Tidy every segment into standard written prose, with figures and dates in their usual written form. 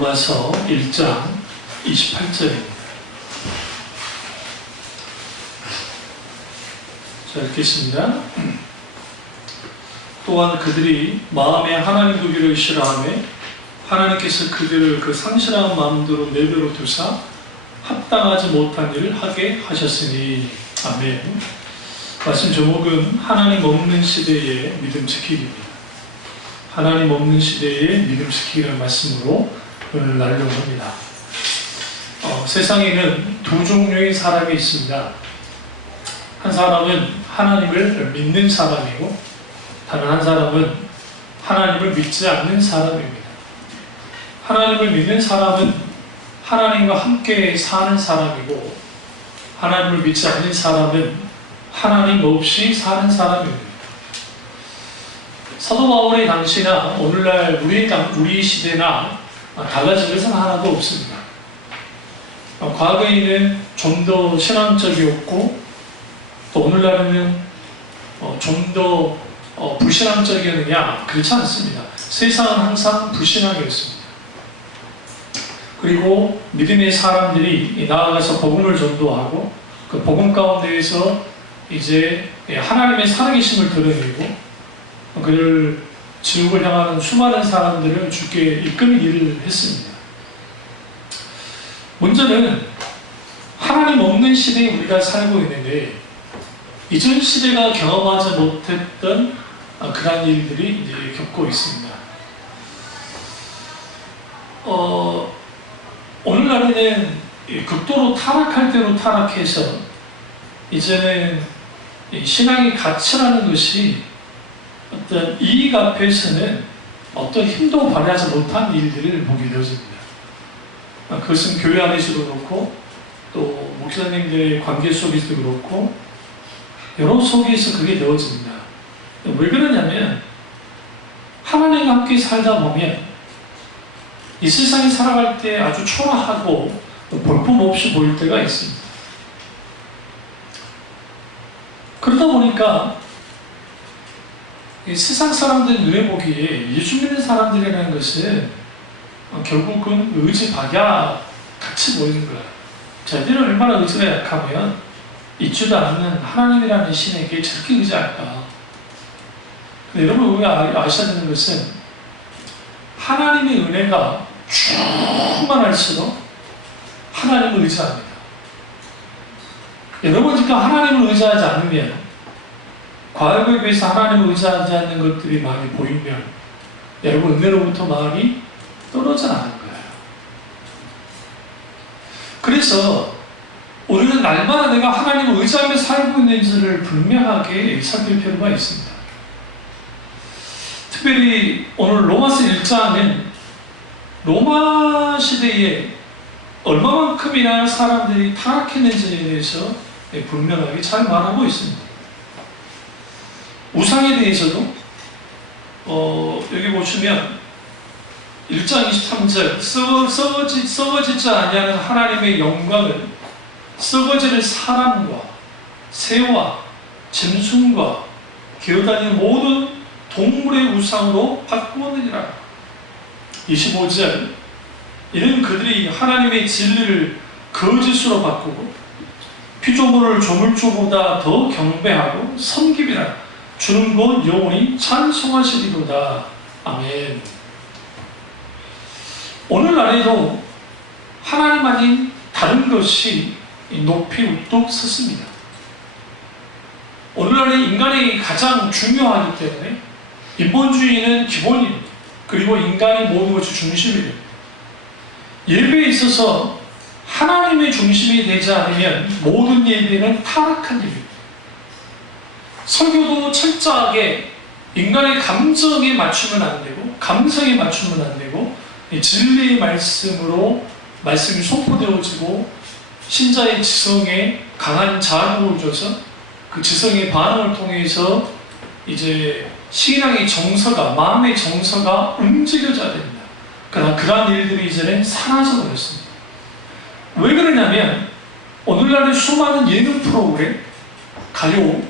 로마서 1장 28절입니다. 자, 읽겠습니다. 또한 그들이 마음에 하나님 두기를 싫어하며 하나님께서 그들을 그 상실한 마음대로 내버려 두사 합당하지 못한 일을 하게 하셨으니. 아멘. 말씀 제목은 하나님 없는 시대의 믿음 지키기입니다. 하나님 없는 시대의 믿음 지키기라는 말씀으로 오늘 나누려고 합니다. 세상에는 두 종류의 사람이 있습니다. 한 사람은 하나님을 믿는 사람이고 다른 한 사람은 하나님을 믿지 않는 사람입니다. 하나님을 믿는 사람은 하나님과 함께 사는 사람이고 하나님을 믿지 않는 사람은 하나님 없이 사는 사람입니다. 사도 바울의 당시나 오늘날 우리 시대나 달라진 것은 하나도 없습니다. 과거에는 좀 더 신앙적이었고 또 오늘날에는 좀 더 불신앙적이었느냐? 그렇지 않습니다. 세상은 항상 불신앙이었습니다. 그리고 믿음의 사람들이 나아가서 복음을 전도하고 그 복음 가운데에서 이제 하나님의 살아계심을 드러내고 그를 지옥을 향하는 수많은 사람들을 주께 이끄는 일을 했습니다. 문제는 하나님 없는 시대에 우리가 살고 있는데 이전 시대가 경험하지 못했던 그런 일들이 이제 겪고 있습니다. 오늘날에는 극도로 타락할 대로 타락해서 이제는 신앙의 가치라는 것이 어떤 이익 앞에서는 어떤 힘도 발휘하지 못한 일들을 보게 되어집니다. 그것은 교회 안에서도 그렇고 또 목사님들의 관계 속에서도 그렇고 여러 속에서 그게 되어집니다. 왜 그러냐면 하나님과 함께 살다 보면 이 세상에 살아갈 때 아주 초라하고 볼품없이 보일 때가 있습니다. 그러다 보니까 이 세상 사람들 눈에 보기에 예수 믿는 사람들이라는 것은 결국은 의지박약 같이 보이는 거예요. 저희들은 얼마나 의지가 약하면 있지도 않는 하나님이라는 신에게 저렇게 의지할까. 근데 여러분 우리가 아셔야 되는 것은 하나님의 은혜가 충만할수록 하나님을 의지합니다. 여러분 지금 하나님을 의지하지 않으면 과거에 비해서 하나님을 의지하지 않는 것들이 많이 보이면 여러분 은혜로부터 마음이 떨어져 나가는 거예요. 그래서 우리는 날마다 내가 하나님을 의지하며 살고 있는지를 분명하게 살필 필요가 있습니다. 특별히 오늘 로마서 1장은 로마 시대에 얼마만큼이나 사람들이 타락했는지에 대해서 분명하게 잘 말하고 있습니다. 우상에 대해서도 여기 보시면 1장 23절 썩어지지 아니하는 하나님의 영광을 썩어지는 사람과 새와 짐승과 기어다니는 모든 동물의 우상으로 바꾸었느니라. 25절 이는 그들이 하나님의 진리를 거짓으로 바꾸고 피조물을 조물주보다 더 경배하고 섬김이라. 주는 곧 영원히 찬송하시리로다. 아멘. 오늘날에도 하나님 아닌 다른 것이 높이 우뚝 섰습니다. 오늘날에 인간이 가장 중요하기 때문에 인본주의는 기본입니다. 그리고 인간이 모든 것이 중심입니다. 예배에 있어서 하나님의 중심이 되지 않으면 모든 예배는 타락한 일입니다. 설교도 철저하게 인간의 감정에 맞추면 안 되고 감성에 맞추면 안 되고 진리의 말씀으로 말씀이 선포되어지고 신자의 지성에 강한 자극을 줘서 그 지성의 반응을 통해서 이제 신앙의 정서가 마음의 정서가 움직여져야 됩니다. 그러나 그러한 일들이 이제는 사라져 버렸습니다. 왜 그러냐면 오늘날의 수많은 예능 프로그램, 가요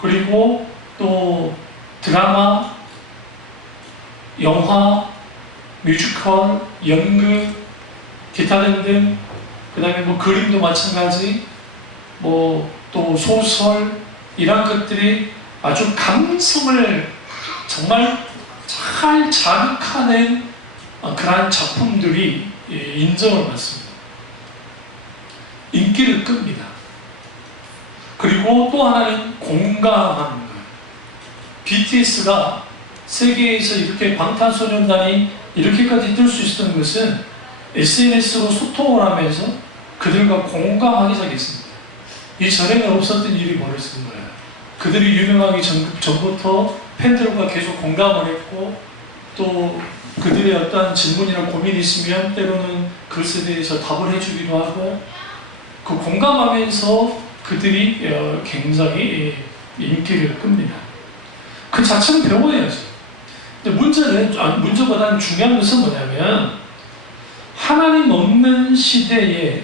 그리고 또 드라마, 영화, 뮤지컬, 연극, 기타 등등, 그 다음에 뭐 그림도 마찬가지, 뭐 또 소설, 이런 것들이 아주 감성을 정말 잘 자극하는 그러한 작품들이 인정을 받습니다. 인기를 끕니다. 그리고 또 하나는 공감하는 거예요. BTS가 세계에서 이렇게 방탄소년단이 이렇게까지 뜰 수 있었던 것은 SNS로 소통을 하면서 그들과 공감하기 시작했습니다. 이전에는 없었던 일이 벌어진 거예요. 그들이 유명하기 전부터 팬들과 계속 공감을 했고, 또 그들의 어떠한 질문이나 고민이 있으면 때로는 그것에 대해서 답을 해주기도 하고, 그 공감하면서 그들이 굉장히 인기를 끕니다. 그 자체는 배워야죠. 근데 문제보다는 중요한 것은 뭐냐면, 하나님 없는 시대에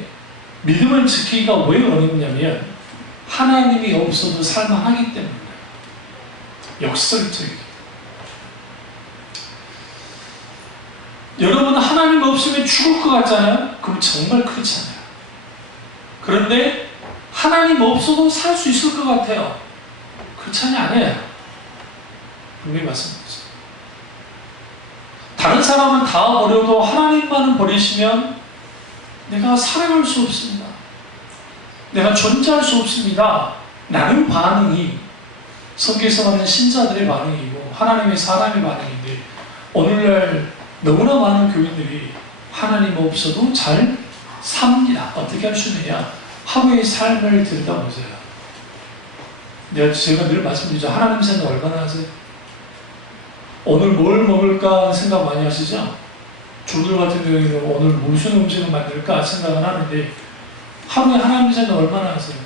믿음을 지키기가 왜 어렵냐면 하나님이 없어도 살만하기 때문이에요. 역설적이에요. 여러분, 하나님 없으면 죽을 것 같잖아요? 그럼 정말 그렇지 않아요. 그런데 하나님 없어도 살 수 있을 것 같아요. 그렇지 않아요. 분명히 말씀드리죠. 다른 사람은 다 버려도 하나님만은 버리시면 내가 살아갈 수 없습니다. 내가 존재할 수 없습니다. 라는 반응이 성경에서 말하는 신자들의 반응이고 하나님의 사람의 반응인데, 오늘날 너무나 많은 교인들이 하나님 없어도 잘 삽니다. 어떻게 할 수 있느냐? 하루의 삶을 들여다보세요. 제가 늘 말씀드리죠. 하나님 생각 얼마나 하세요? 오늘 뭘 먹을까 생각 많이 하시죠? 저들 같은 경우에는 오늘 무슨 음식을 만들까 생각을 하는데, 하루에 하나님 생각 얼마나 하세요?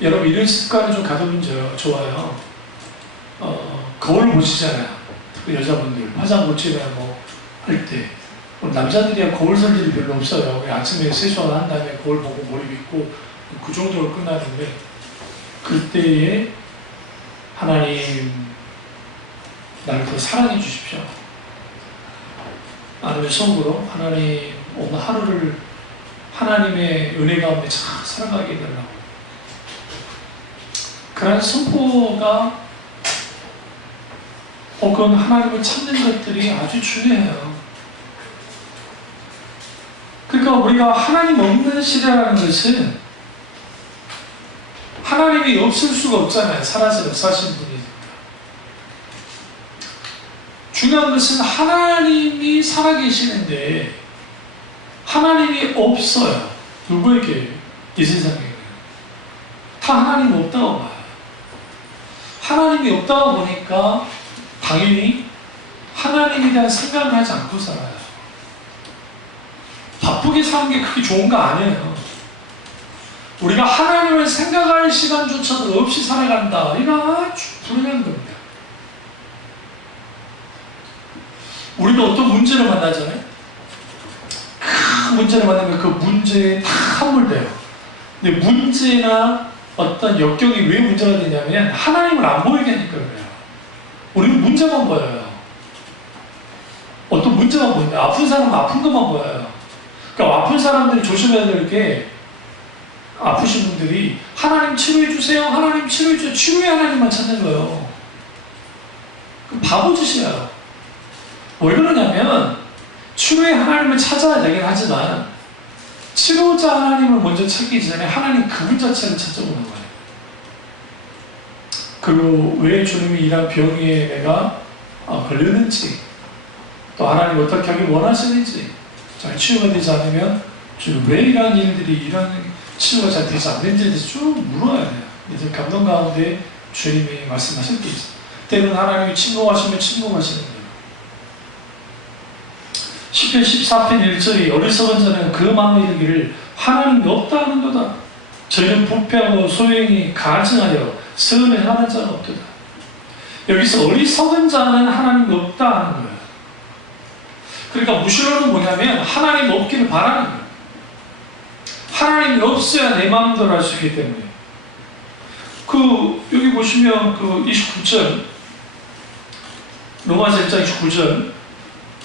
여러분, 이런 습관을 좀 가져보면 좋아요. 거울 보시잖아요. 특히 여자분들 화장 고치거나 뭐 할 때, 남자들이야 거울 설 일이 별로 없어요. 그냥 아침에 세수를 한 다음에 거울 보고 머리 빗고 그 정도로 끝나는데, 그때에 하나님 나를 더 사랑해 주십시오. 아니면 속으로 하나님 오늘 하루를 하나님의 은혜 가운데 잘 살아가게 해달라고. 그런 선포가 혹은 하나님을 찾는 것들이 아주 중요해요. 그러니까 우리가 하나님 없는 시대라는 것은 하나님이 없을 수가 없잖아요. 사신 분이니까. 중요한 것은 하나님이 살아계시는데 하나님이 없어요. 누구에게? 이 세상에. 다 하나님 없다고 봐요. 하나님이 없다고 보니까 당연히 하나님에 대한 생각을 하지 않고 살아요. 바쁘게 사는 게 그렇게 좋은 거 아니에요. 우리가 하나님을 생각할 시간조차도 없이 살아간다. 이거 아주 불행한 겁니다. 우리가 어떤 문제를 만나잖아요. 큰 문제를 만나면 그 문제에 다 함몰돼요. 근데 문제나 어떤 역경이 왜 문제가 되냐면 하나님을 안 보이게 하니까 그래요. 우리는 문제만 보여요. 어떤 문제만 보이는데 아픈 사람은 아픈 것만 보여요. 그러니까 아픈 사람들이 조심해야 될 게, 아프신 분들이 하나님 치료해주세요, 하나님 치료해주세요, 치료의 하나님만 찾는 거예요. 바보 짓이에요. 왜 그러냐면 치료의 하나님을 찾아야 되긴 하지만 치료자 하나님을 먼저 찾기 전에 하나님 그분 자체를 찾아보는 거예요. 그리고 왜 주님이 이런 병에 내가 걸렸는지, 또 하나님 어떻게 하길 원하시는지, 잘 치유가 되지 않으면 주님 왜 이런 일들이, 이런 치유가 잘 되지 않는지에 대해서 쭉 물어야 돼요. 이제 감동 가운데 주님이 말씀하실 게 있어요. 때로는 하나님이 침묵하시면 침묵하시는 거예요. 시편 14편 1절이 어리석은 자는 그 마음에 이르기를 하나님이 없다 하는도다. 저희는 부패하고 소행이 가증하여 선을 행하는 자가 없도다. 여기서 어리석은 자는 하나님이 없다 하는 거예요. 그러니까 무신론은 뭐냐면 하나님 없기를 바라는 거예요. 하나님이 없어야 내 마음대로 할 수 있기 때문에. 여기 보시면 29절, 로마서 1장 29절,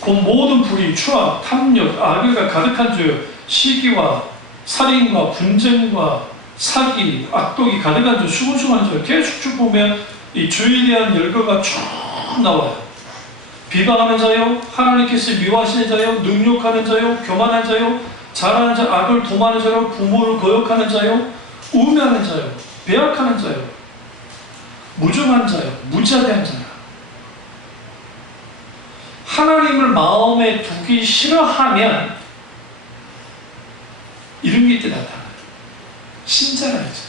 그 모든 불의, 추악, 탐욕, 악의가 가득한 죄요. 시기와 살인과 분쟁과 사기, 악독이 가득한 죄, 수군수군한 죄. 계속 쭉 보면 이 죄에 대한 열거가 쭉 나와요. 비방하는 자요, 하나님께서 미워하시는 자요, 능욕하는 자요, 교만한 자요, 잘하는 자, 악을 도모하는 자요, 부모를 거역하는 자요, 우매하는 자요, 배약하는 자요, 무정한 자요, 무자비한 자요. 하나님을 마음에 두기 싫어하면 이런 게 이때 나타나요. 신자라 했죠.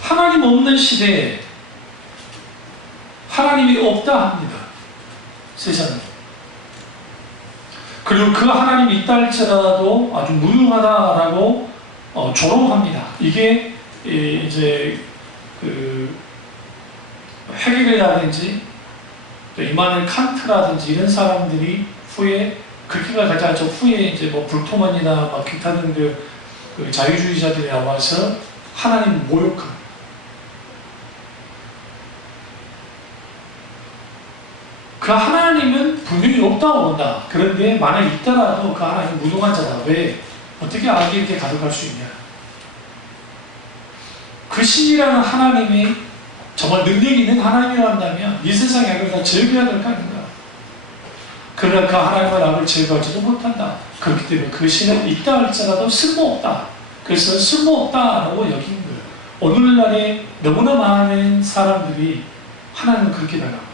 하나님 없는 시대에 하나님이 없다 합니다. 세상에. 그리고 그 하나님이 있다 할지라도 아주 무능하다라고 조롱합니다. 이게 이제 그 헤겔이라든지 또 이마누엘 칸트라든지 이런 사람들이 후에 그렇게가 가지 않죠. 후에 이제 뭐 불토만이나 막 기타 등등 그 자유주의자들이 나와서 하나님 모욕합니다. 그 하나님은 분명히 없다고 본다. 그런데 만약 있더라도 그 하나님 무능한 자다. 왜? 어떻게 악이 이렇게 가득할 수 있냐? 그 신이라는 하나님이 정말 능력이 있는 하나님이란다면 이 세상의 악을 다 제거해야 될 거 아닌가? 그러나 그 하나님은 악을 제거하지도 못한다. 그렇기 때문에 그 신은 있다 할지라도 쓸모없다. 그래서 쓸모없다라고 여긴 거예요. 오늘날에 너무나 많은 사람들이 하나님을 그렇게 나가요.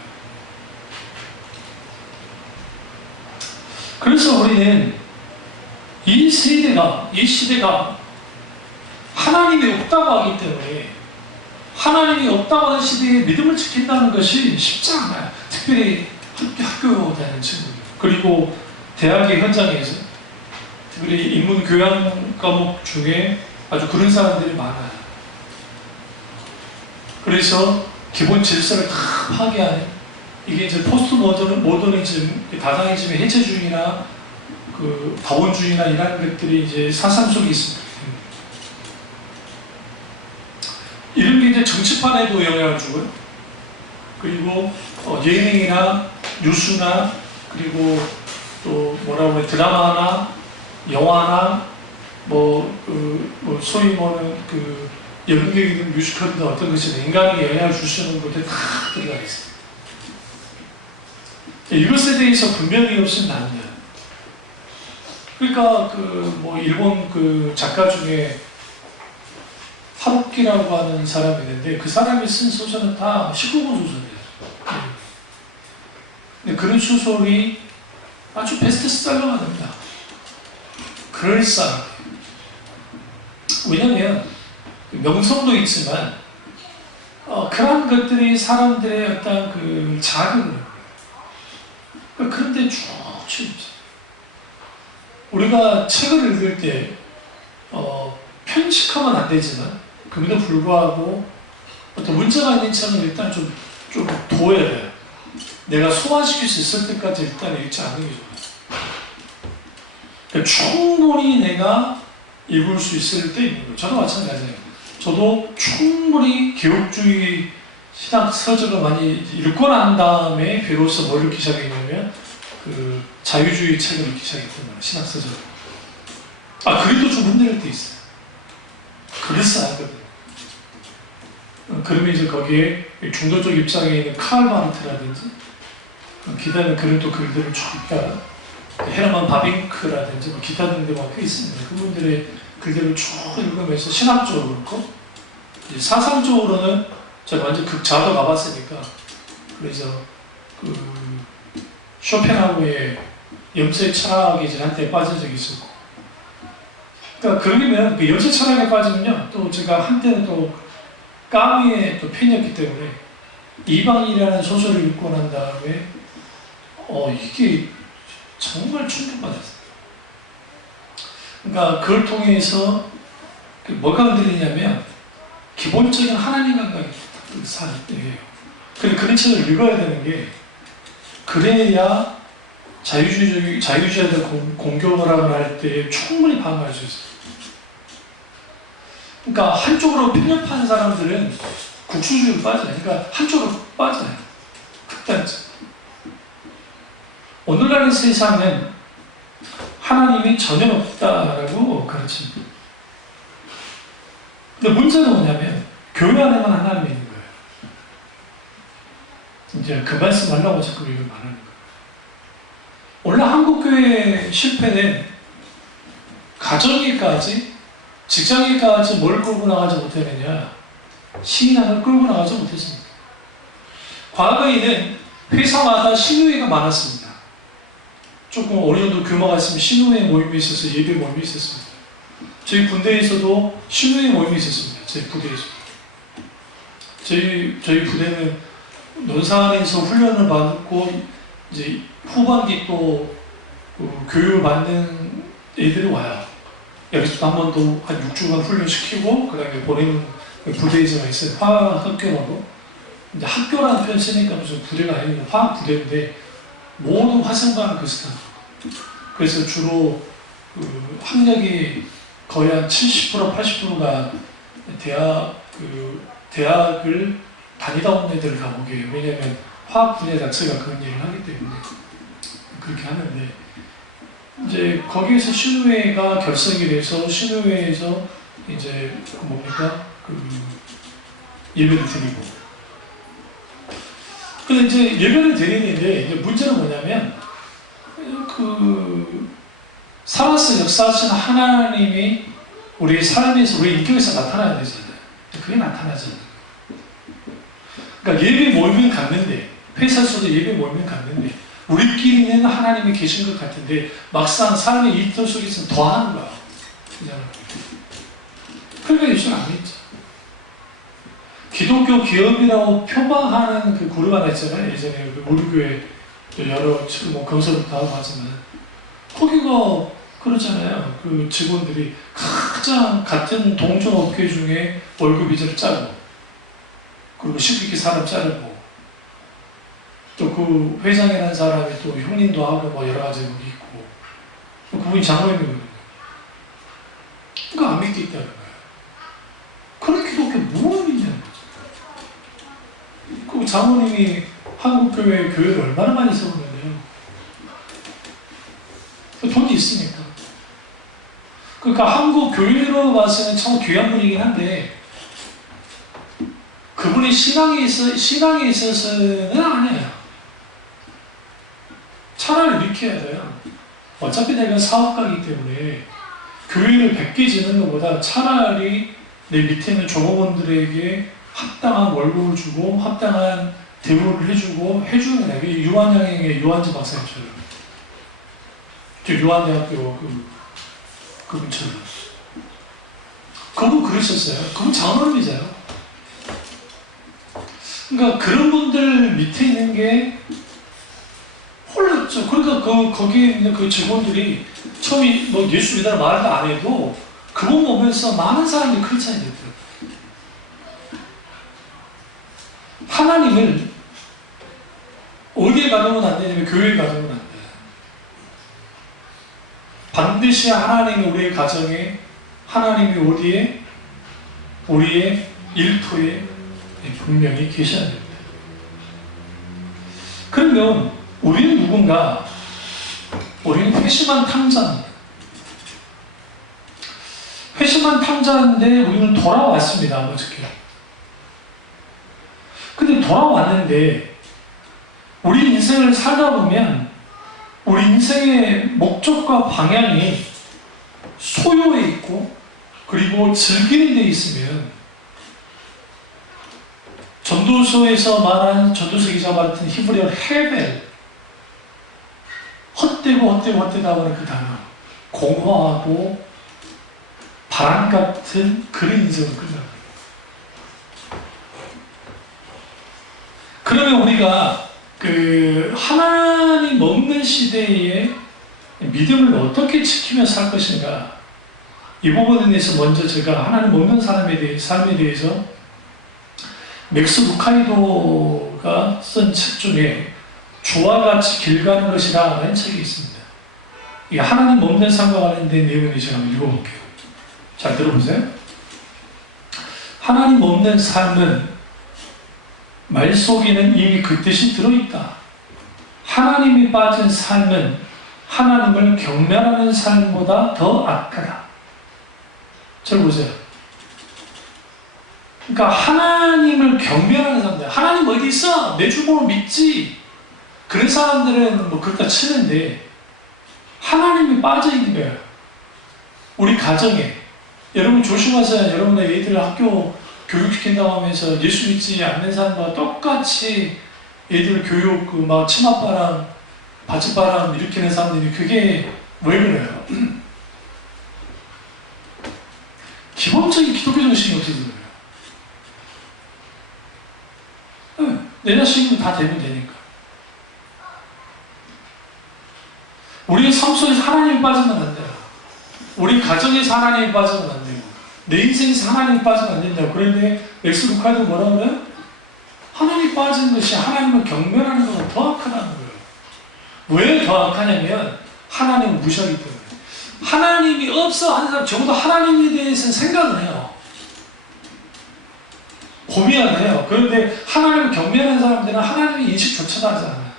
그래서 우리는 이 시대가 하나님이 없다고 하기 때문에 하나님이 없다고 하는 시대에 믿음을 지킨다는 것이 쉽지 않아요. 특별히 학교 다니는 친구들, 그리고 대학의 현장에서 특별히 인문 교양 과목 중에 아주 그런 사람들이 많아요. 그래서 기본 질서를 다 파괴하는, 이게 이제 포스트 모더니즘, 다당이즘의 해체주의나 그 다원주의나 이런 것들이 이제 사상 속에 있습니다. 이런 게 이제 정치판에도 영향을 주고요. 그리고 예능이나 뉴스나 그리고 또 뭐라고 해, 드라마나 영화나 소위 뭐는 그 연극이든 뮤지컬이든 어떤 것이든 인간에게 영향을 줄 수 있는 것들이 다 들어가 있어요. 이것에 대해서 분명히 없으면 안 돼요. 그러니까 일본 그 작가 중에 하루키라고 하는 사람이 있는데 그 사람이 쓴 소설은 다 19권 소설이에요. 근데 그런 소설이 아주 베스트셀러가 됩니다. 그럴싸하게. 왜냐하면 명성도 있지만 그런 것들이 사람들의 어떤 그 자극을, 그런데 쭉 치우죠. 우리가 책을 읽을 때 편식하면 안 되지만 그럼에도 불구하고 어떤 문제가 있는 책은 일단 좀 둬야 돼요. 내가 소화시킬 수 있을 때까지 일단 읽지 않는 게 좋아요. 그러니까 충분히 내가 읽을 수 있을 때 읽는 거예요. 저도 마찬가지예요. 저도 충분히 개혁주의 신학 서적을 많이 읽고 난 다음에 비로소 뭘 읽기 시작했냐면 그 자유주의 책을 읽기 시작했던 거예요. 신학 서적을. 그래도 좀 흔들릴 때 있어요. 그럴싸하거든요. 그러면 이제 거기에 중도적 입장에 있는 칼 마르트라든지 기타는 그런 또 글들을 쭉 읽다가 헤르만 바빙크라든지 기타 등등 막 있습니다. 그분들의 글들을 쭉 읽으면서 신학적으로 그렇고 사상적으로는 제가 완전 극자도 가봤으니까 그래서 그 쇼펜하우의 염세 철학에 이제 한때 빠진 적이 있었고, 그러니까 그러면 그 염세 철학에 빠지면요 또 제가 한때는 또 까미의 또 팬이었기 때문에 이방인이라는 소설을 읽고 난 다음에 이게 정말 충격받았어요. 그러니까 그걸 통해서 뭐가 흔들리냐면 기본적인 하나님 감각이 사는 얘기예요. 그런 책을 읽어야 되는 게 그래야 자유주의자들 공격을 할 때 충분히 방어할 수 있어요. 그러니까 한쪽으로 편협한 사람들은 국수주의로 빠져요. 그러니까 한쪽으로 빠져요. 극단적. 오늘날의 세상은 하나님이 전혀 없다라고 가르칩니다. 근데 문제는 뭐냐면 교회 안에만 하나님이 있는 거예요. 이제 그 말씀 하려고 자꾸 이걸 말하는 거예요. 오늘 한국교회의 실패는 가정에까지, 직장에까지 뭘 끌고 나가지 못했느냐? 신앙을 끌고 나가지 못했습니다. 과거에는 회사마다 신우회가 많았습니다. 조금 어느 정도 규모가 있으면 신우회 모임이 있어서 예배 모임이 있었습니다. 저희 군대에서도 신우회 모임이 있었습니다. 저희 부대에서. 저희 부대는 논산에서 훈련을 받고 이제 후반기 또 교육을 받는 애들이 와요. 여기서도 한 번 더 한 6주간 훈련시키고 그 다음에 보내는 부대에서가 있어요. 화학학교라고. 이제 학교라는 표현 쓰니까 무슨 부대가 아니고 화학부대인데 모든 화생방은 그 스타일. 그래서 주로 학력이 거의 한 70%, 80%가 대학을 다니다 온 애들을 다 오게 해요. 왜냐하면 화학 분야 자체가 그런 일을 하기 때문에 그렇게 하는데, 이제 거기에서 신우회가 결성이 돼서 신우회에서 이제 예배를 드리고. 근데 이제 예배를 드리는데 이제 문제는 뭐냐면 살아서 역사하시는 하나님이 우리 삶에서, 우리 인격에서 나타나야 되잖아요. 그게 나타나지 않아요. 그러니까 예배 모임은 갔는데, 회사에서도 예배 모임은 갔는데 우리끼리는 하나님이 계신 것 같은데 막상 삶의 일터 속에서는 더 하는 거야. 그러니까 예수는 안 믿죠. 기독교 기업이라고 표방하는 그 그룹 하나 있잖아요. 예전에 우리 교회 여러 건설부터 하고 하지만 거기가 그렇잖아요. 그 직원들이 가장 같은 동종업계 중에 월급이 제일 짜고, 그리고 쉽게 사람 자르고, 또 그 회장이라는 사람이 또 형님도 하고 뭐 여러 가지 여기 있고, 그분이 장로님이거든요. 그러니까 안 믿겠다는 거예요. 그런 기독교 뭘 믿냐는 거죠. 그 장로님이 한국교회 교회를 얼마나 많이 세웠는데요. 돈이 있으니까. 그러니까 한국 교회로 봐서는 참 귀한 분이긴 한데 그분이 신앙에 있어서는 아니에요. 차라리 이렇게 해야 돼요. 어차피 내가 사업가이기 때문에 교회를 100개 지는 것보다 차라리 내 밑에 있는 종업원들에게 합당한 월급을 주고 합당한 대우를 해주는 거예요. 유한양행의 유한지 박사님처럼. 저 유한대학교 그분처럼. 그분 그러셨어요. 그분 장로님이세요. 그러니까 그런 분들 밑에 있는 게 홀랐죠. 그러니까 거기에 있는 그 직원들이 처음에 뭐 예수 믿으라 말도 안 해도 그분 보면서 많은 사람들이 크리스찬이 됐더라고요. 하나님을 어디에 가두면 안 되냐면 교회에 가두면 안 돼요. 반드시 하나님이 우리의 가정에, 하나님이 어디에? 우리의 일터에 분명히 계셔야 됩니다. 그러면 우리는 누군가? 우리는 회심한 탕자입니다. 회심한 탕자인데 우리는 돌아왔습니다. 어저께. 근데 돌아왔는데 우리 인생을 살다 보면 우리 인생의 목적과 방향이 소요해 있고 그리고 즐기는 데 있으면 전도서에서 말한, 전도서 기자가 말했던 히브리어 헤벨, 헛되다 하는 그 단어, 공허하고 바람 같은 그런 인생을 끝납니다. 그러면 우리가 하나님 없는 시대에 믿음을 어떻게 지키며 살 것인가? 이 부분에 대해서 먼저 제가 하나님 없는 삶에 대해서 맥스 루카이도가 쓴 책 중에 주와 같이 길 가는 것이라 라는 책이 있습니다. 이 하나님 없는 삶과 관련된 내용을 제가 한번 읽어볼게요. 잘 들어보세요. 하나님 없는 삶은 말 속에는 이미 그 뜻이 들어있다. 하나님이 빠진 삶은 하나님을 경멸하는 삶보다 더 악하다. 잘 보세요. 그러니까 하나님을 경멸하는 사람들, 하나님 어디 있어? 내 주먹을 믿지? 그런 사람들은 뭐 그렇다 치는데 하나님이 빠져있는 거예요. 우리 가정에. 여러분 조심하세요. 여러분의 애들 학교 교육시킨다고 하면서 예수 믿지 않는 사람과 똑같이 애들 교육 막 치맛바람, 바짓바람 일으키는 사람들이 그게 왜 그래요? 기본적인 기독교 정신이 없어서 그래요. 내 자식은 다 되면 되니까. 우리의 삶 속에서 하나님이 빠지면 안 돼요. 우리 가정에서 하나님이 빠지면 안 돼요. 내 인생에서 하나님이 빠지면 안 된다고. 그런데 엑스 루카도 뭐라 그래요? 하나님이 빠진 것이 하나님을 경멸하는 것보다 더 악하다는 거예요. 왜 더 악하냐면 하나님을 무시하기 때문에. 하나님이 없어 하는 사람 적어도 하나님에 대해서는 생각을 해요. 고민을 해요. 그런데 하나님을 경멸하는 사람들은 하나님의 인식조차도 하지 않아요.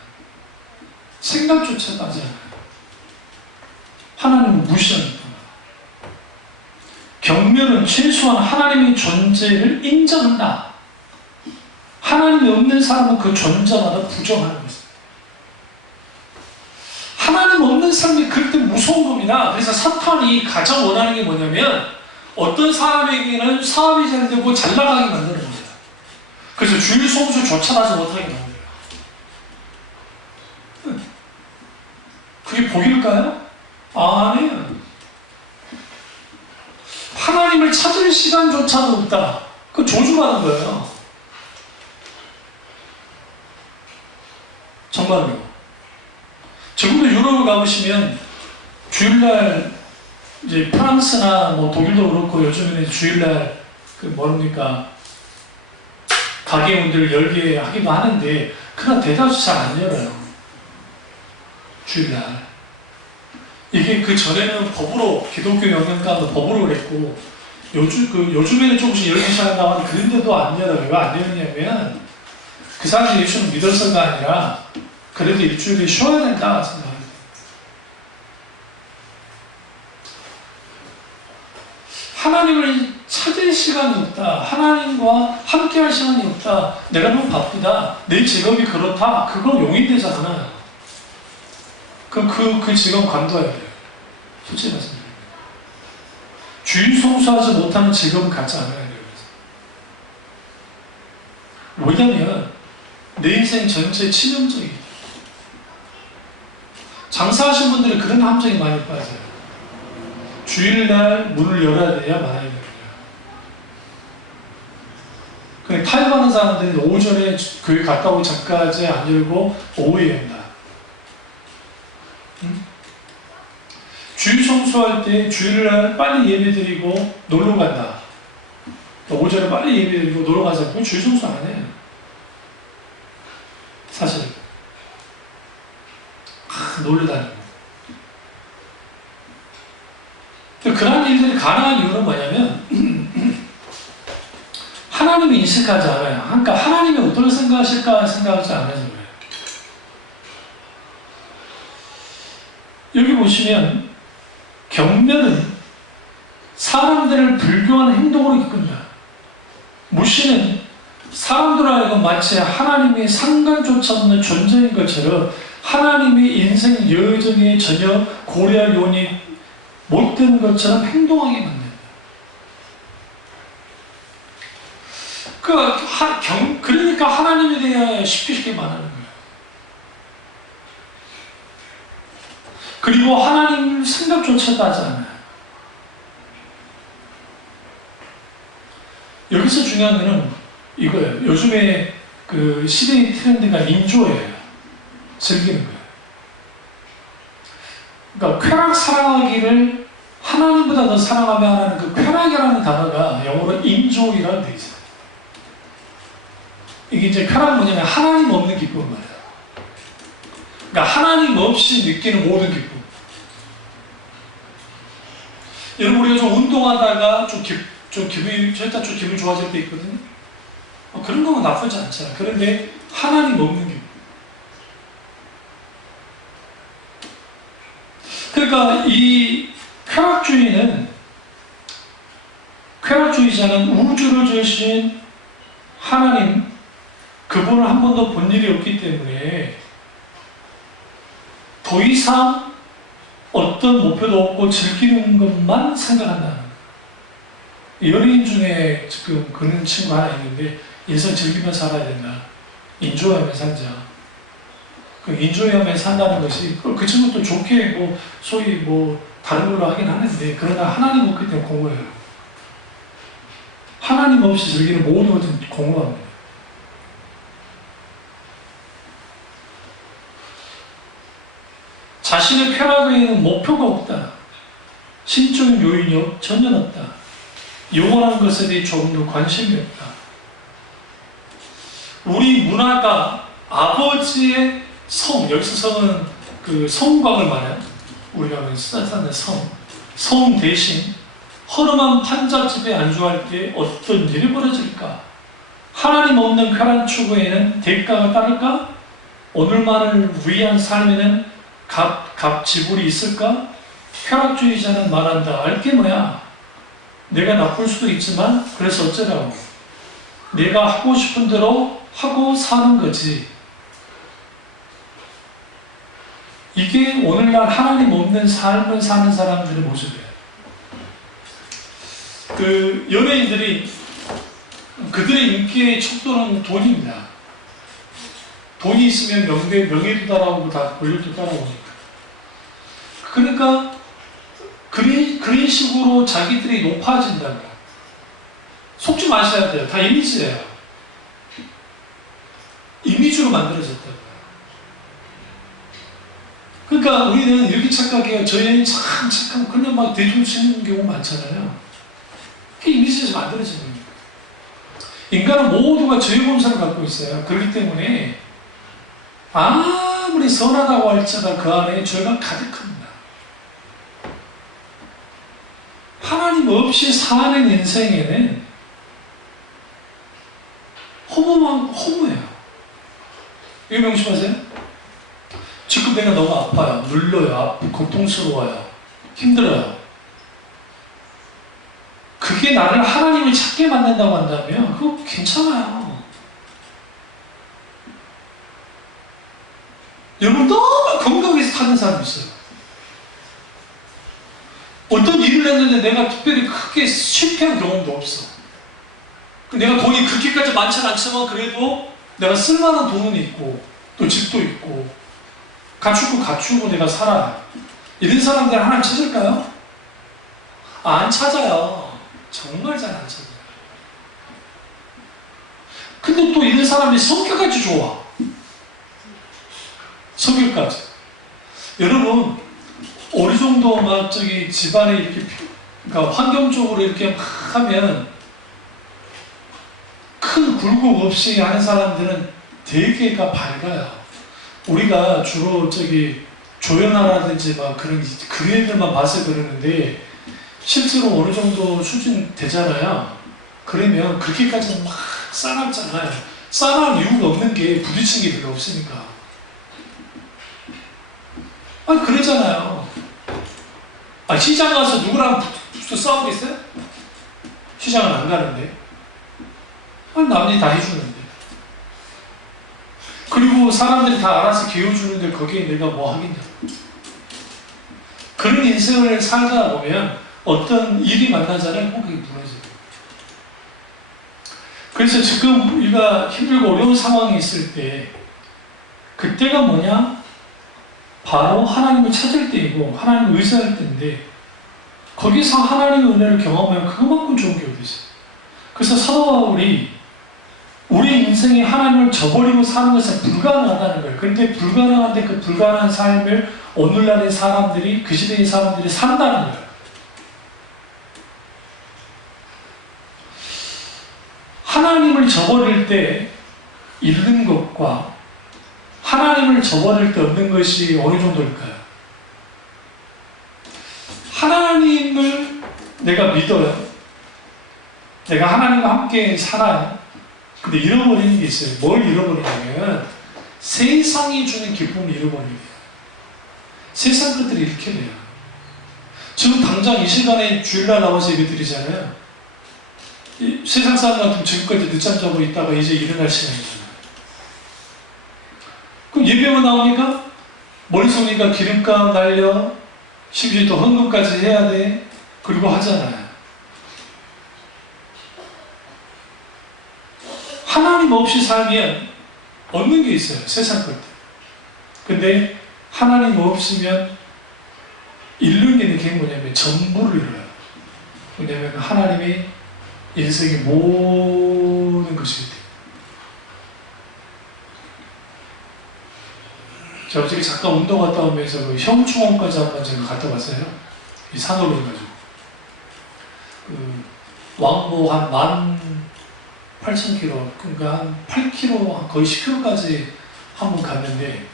생각조차도 하지 않아요. 하나님을 무시하기 때문에. 경멸은 최소한 하나님의 존재를 인정한다. 하나님이 없는 사람은 그 존재마다 부정하는 것입니다. 하나님 없는 삶이 그렇게 무서운 겁니다. 그래서 사탄이 가장 원하는 게 뭐냐면 어떤 사람에게는 사업이 잘 되고 잘 나가게 만드는 겁니다. 그래서 주일 성수조차 못하게 만들어요. 그게 복일까요? 아니에요. 하나님을 찾을 시간조차도 없다. 그 조주받는 거예요. 정말로. 지금도 유럽을 가보시면 주일날 이제 프랑스나 뭐 독일도 그렇고 요즘에는 주일날 그 뭡니까 가게 문들을 열게 하기도 하는데 그러나 대다수 잘 안 열어요. 주일날. 이게 그 전에는 법으로 기독교 영향가도 법으로 그랬고 요즘에는 조금씩 열기 시작한다고 하는데 그런데도 안 열어요. 왜 안 열냐면 그 사람들이 예수를 믿어서가 아니라 그래도 일주일에 쉬어야 된다 생각합니다. 하나님을 찾을 시간이 없다. 하나님과 함께할 시간이 없다. 내가 너무 바쁘다. 내 직업이 그렇다. 그거 용인되지 않아요. 그 직업 관둬야 돼요. 솔직히 말씀드립니다. 주일 성수하지 못하는 직업은 갖지 않아야 돼요. 왜냐면 내 인생 전체에 치명적이에요. 장사하신 분들은 그런 함정이 많이 빠져요. 주일날 문을 열어야 돼야 많이 열어요. 근데 타협하는 사람들은 오전에 교회 갔다 오기 전까지 안 열고 오후에 연다. 주일 성수할 때 주일날 빨리 예배드리고 놀러 간다. 오전에 빨리 예배드리고 놀러 가자. 그건 주일 성수 안 해요. 사실. 놀러 다니고. 그런 일들이 가능한 이유는 뭐냐면 하나님이 인식하지 않아요. 그러니까 하나님이 어떻게 생각하실까 생각하지 않아서 그래요. 여기 보시면 경멸은 사람들을 불교한 행동으로 이끈다. 무시는 사람들 하여금 마치 하나님의 상관조차 없는 존재인 것처럼 하나님의 인생 여정에 전혀 고려할 요인이 못된 것처럼 행동하게 만든다. 그러니까 하나님에 대해 쉽게 말하는 거예요. 그리고 하나님 생각조차도 하지 않아요. 여기서 중요한 거는 이거예요. 요즘에 그 시대의 트렌드가 인조예요. 즐기는 거예요. 그러니까 쾌락 사랑하기를 하나님보다 더 사랑하며 하는 그 쾌락이라는 단어가 영어로 인조이라는 데 있어요. 이게 이제 쾌락은 뭐냐면 하나님 없는 기쁨 말이에요. 그러니까 하나님 없이 느끼는 모든 기쁨. 여러분 우리가 좀 운동하다가 좀 기분이 일단 좀 기분이 좋아질 때 있거든요. 그런 거는 나쁘지 않잖아. 그런데 하나님 없는 게. 그러니까 이 쾌락주의자는 우주를 지으신 하나님, 그분을 한 번도 본 일이 없기 때문에 더 이상 어떤 목표도 없고 즐기는 것만 생각한다는 거예요. 연예인 중에 지금 그런 친구 하나 있는데 인생 즐기며 살아야 된다. 인조하며 살자. 그 인조하며 산다는 것이 그 친구도 좋게 뭐 소위 뭐 다른 걸로 하긴 하는데 그러나 하나님 없기 때문에 공허해요. 하나님 없이 즐기는 모든 것은 공허합니다. 자신의 쾌락에는 목표가 없다. 신적인 요인이 전혀 없다. 영원한 것에 대해 조금도 관심이 없다. 우리 문화가 아버지의 성, 여기서 성은 그 성곽을 말해요. 우리가 쓰는 성 대신 허름한 판잣집에 안주할 때 어떤 일이 벌어질까? 하나님 없는 쾌락 추구에는 대가가 따를까? 오늘만을 위한 삶에는 값 지불이 있을까? 쾌락주의자는 말한다. 알게 뭐야? 내가 나쁠 수도 있지만 그래서 어쩌라고? 내가 하고 싶은 대로 하고 사는 거지. 이게 오늘날 하나님 없는 삶을 사는 사람들의 모습이에요. 그 연예인들이 그들의 인기의 척도는 돈입니다. 돈이 있으면 명예도 따라오고 다 권력도 따라오니까. 그러니까 그런 식으로 자기들이 높아진다고요. 속지 마셔야 돼요. 다 이미지예요. 이미지로 만들어졌다고요. 그러니까 우리는 이렇게 착각해요. 저 여인 참 착하고 근데 막 대중 치는 경우 많잖아요. 그게 이미지에서 만들어진 겁니다. 인간은 모두가 죄의 범사를 갖고 있어요. 그렇기 때문에 아무리 선하다고 할지라도 그 안에 죄가 가득합니다. 하나님 없이 사는 인생에는 허무해요. 이거 명심하세요. 지금 내가 너무 아파요. 눌려요. 고통스러워요. 힘들어요. 그게 나를 하나님을 찾게 만든다고 한다면 그거 괜찮아요. 여러분 너무 건강해서 사는 사람 있어요. 어떤 일을 했는데 내가 특별히 크게 실패한 경험도 없어. 내가 돈이 그렇게까지 많지는 않지만 그래도 내가 쓸만한 돈은 있고 또 집도 있고 갖추고 내가 살아요. 이런 사람들 하나님 찾을까요? 안 찾아요. 정말 잘 안 찾아요. 근데 또 이런 사람이 성격까지 좋아. 성격까지. 여러분 어느 정도 막 집안에 이렇게 그러니까 환경적으로 이렇게 막 하면 큰 굴곡 없이 하는 사람들은 되게가 밝아요. 우리가 주로 조연아라든지 막 그런 애들만 봐서 그러는데 실제로 어느 정도 수준 되잖아요. 그러면 그렇게까지는 막 싸납잖아요. 싸날 이유가 없는 게 부딪힌 게 별로 없으니까. 아니 그러잖아요. 시장 가서 누구랑 싸우겠어요? 시장은 안 가는데. 남이 다 해주는데. 그리고 사람들이 다 알아서 기워주는데 거기에 내가 뭐 하겠냐. 그런 인생을 살다 보면 어떤 일이 만나잖아요. 그게 무너져요. 그래서 지금 우리가 힘들고 어려운 상황이 있을 때 그때가 뭐냐? 바로 하나님을 찾을 때이고 하나님을 의지할 때인데 거기서 하나님의 은혜를 경험하면 그것만큼 좋은 게 어디 있어요. 그래서 사도 바울이 우리 인생에 하나님을 저버리고 사는 것은 불가능하다는 거예요. 그런데 불가능한데 그 불가능한 삶을 오늘날의 사람들이 그 시대의 사람들이 산다는 거예요. 하나님을 저버릴 때 잃는 것과 하나님을 저버릴 때 얻는 것이 어느 정도일까요? 하나님을 내가 믿어요. 내가 하나님과 함께 살아요. 근데 잃어버리는 게 있어요. 뭘 잃어버리냐면 세상이 주는 기쁨을 잃어버리는 거예요. 세상 것들이 이렇게 돼요. 지금 당장 이 시간에 주일날 나와서 예배 드리잖아요. 세상 사람 같으면 지금까지 늦잠 자고 있다가 이제 일어날 시간이잖아요. 그럼 예배만 나오니까 머릿속이니까 기름값 날려, 심지어 또 헌금까지 해야 돼. 그리고 하잖아요. 하나님 없이 살면 얻는 게 있어요. 세상 것들. 근데 하나님 없으면 잃는 게 그게 뭐냐면 전부를 잃어요. 왜냐하면 하나님이 인생의 모든 것이 돼요. 제가 어저께 잠깐 운동 갔다 오면서 그 형충원까지 한번 제가 갔다 왔어요. 이 산으로 해가지고. 왕복 한 18,000km, 그러니까 한 8km, 거의 10km까지 한번 갔는데,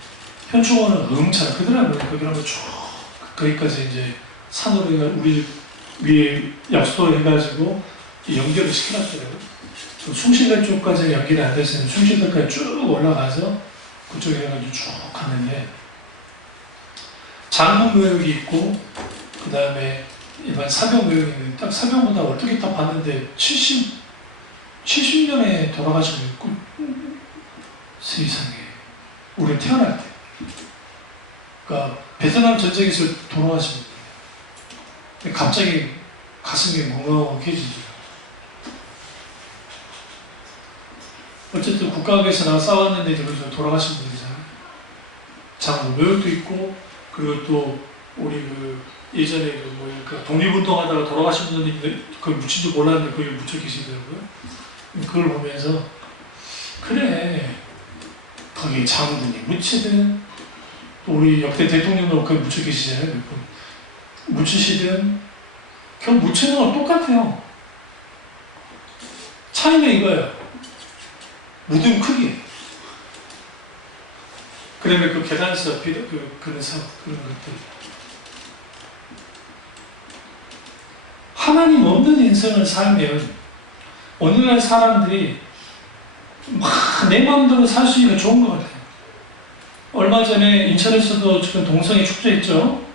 현충원은 엄청 크더라고요. 거기를 한번 쭉, 거기까지 이제 산으로 우리 위에 약수도를 해가지고 연결을 시켜놨더라고요. 숭실대 쪽까지 연결이 안 됐으면 숭실대까지 쭉 올라가서 그쪽에 해가지고 쭉 가는데, 장군묘역이 있고, 그 다음에 일반 사병묘역이 있는데, 딱 사병보다 어떻게 딱 봤는데 70년에 돌아가신 분 있고, 세상에 우리 태어날 때, 그러니까 베트남 전쟁에서 돌아가신 분, 갑자기 가슴이 멍멍해지죠. 어쨌든 국가에서 나와 싸웠는데 이제 그래서 돌아가신 분이잖아요. 장군 묘역도 있고, 그리고 또 우리 그 예전에 그 뭐랄까 독립운동하다가 돌아가신 분들이 그걸 묻힌 줄 몰랐는데 거기 묻혀 계시더라고요. 그걸 보면서 그래, 거기 장군이 묻히든 또 우리 역대 대통령도 거기 묻혀 계시잖아요. 몇 분. 묻히시든 결국 묻히는 건 똑같아요. 차이는 이거예요. 묻은 크기. 그다음에 그 계단에서 그런 것들. 하나님 없는 인생을 살면 오늘날 사람들이 막 내 마음대로 살 수 있는 게 좋은 것 같아요. 얼마 전에 인천에서도 지금 동성애 축제했죠.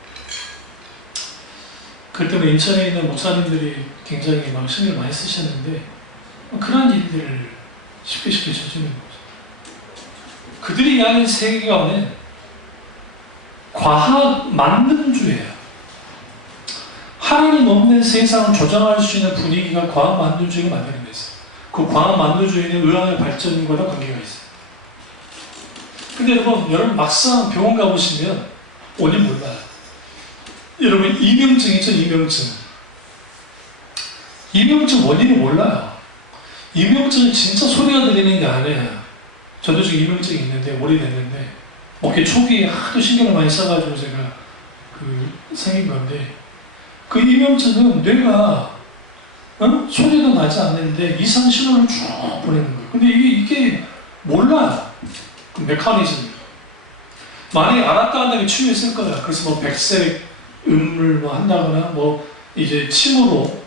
그 때문에 인천에 있는 목사님들이 굉장히 막 신경을 많이 쓰셨는데 그런 일들을 쉽게 저지르는 거죠. 그들이 하는 세계관은 과학 만능주의예요. 하나님 없는 세상을 조장할 수 있는 분위기가 과학 만능주의가 만드는 거예요. 그 과학 만능주의는 의학의 발전과도 관계가 있어요. 근데 여러분 막상 병원 가보시면 원인 몰라요. 여러분 이명증 있죠? 이명증 원인을 몰라요. 이명증은 진짜 소리가 들리는 게 아니에요. 저도 지금 이명증이 있는데 오래됐는데 어깨 초기에 하도 신경을 많이 써가지고 제가 생긴 건데 그 이명증은 뇌가 소리도 나지 않는데 이상 신호를 쭉 보내는 거예요. 근데 이게 몰라요. 그 메커니즘을. 만약에 알았다 한다면 치유했을 거야. 그래서 뭐 백색 음을 뭐 한다거나 뭐 이제 침으로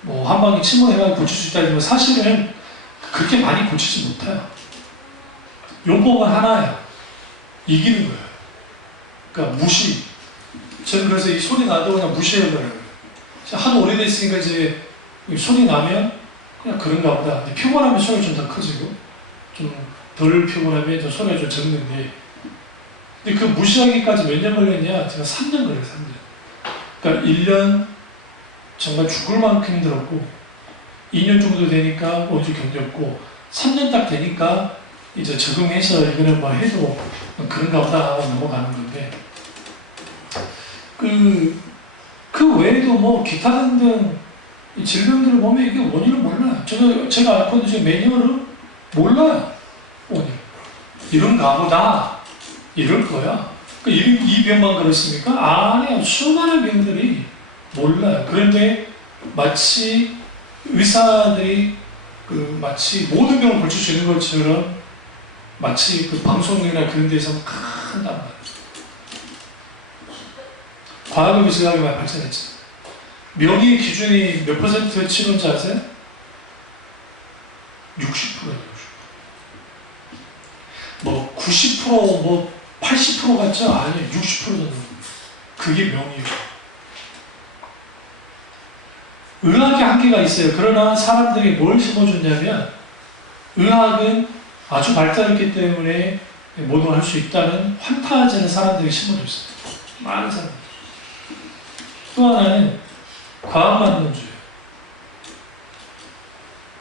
뭐 한 방에 침으로 해가지고 고칠 수 있다 하지만 사실은 그렇게 많이 고치지 못해요. 용법은 하나예요. 이기는 거예요. 그러니까 무시. 저는 그래서 이 소리 나도 그냥 무시해버려요. 하도 오래됐으니까 이제 소리 나면 그냥 그런가 보다. 근데 피곤하면 소리가 좀 더 커지고 좀 덜 피곤하면 좀 소리가 좀 적는데 근데 그 무시하기까지 몇 년 걸렸냐? 제가 3년 걸려요. 3년. 그러니까 1년 정말 죽을 만큼 힘들었고 2년 정도 되니까 어디 견뎠고 3년 딱 되니까 이제 적응해서 이거는 뭐 해도 그런가 보다 하고 넘어가는 건데 그 외에도 뭐 기타 등등 질병들을 보면 이게 원인을 몰라요. 제가 앓고 있는 지금 매니어를 몰라요. 원인. 이런가 보다. 이럴 거야. 이 병만 그렇습니까? 아니요. 수많은 병들이 몰라요. 그런데 마치 의사들이 마치 모든 병을 고칠 수 있는 것처럼 마치 그 방송이나 그런 데서 한단 말이에요. 과학의 미술학이 많이 발전했죠. 명의 기준이 몇 퍼센트 치료인지 아세요? 60%예요. 뭐 80% 같죠? 아니에요. 60% 정도. 그게 명이에요. 의학의 한계가 있어요. 그러나 사람들이 뭘 심어줬냐면 의학은 아주 발달했기 때문에 모든 걸 할 수 있다는 환타지는 사람들이 심어줬어요. 많은 사람들. 또 하나는 과학만능주의.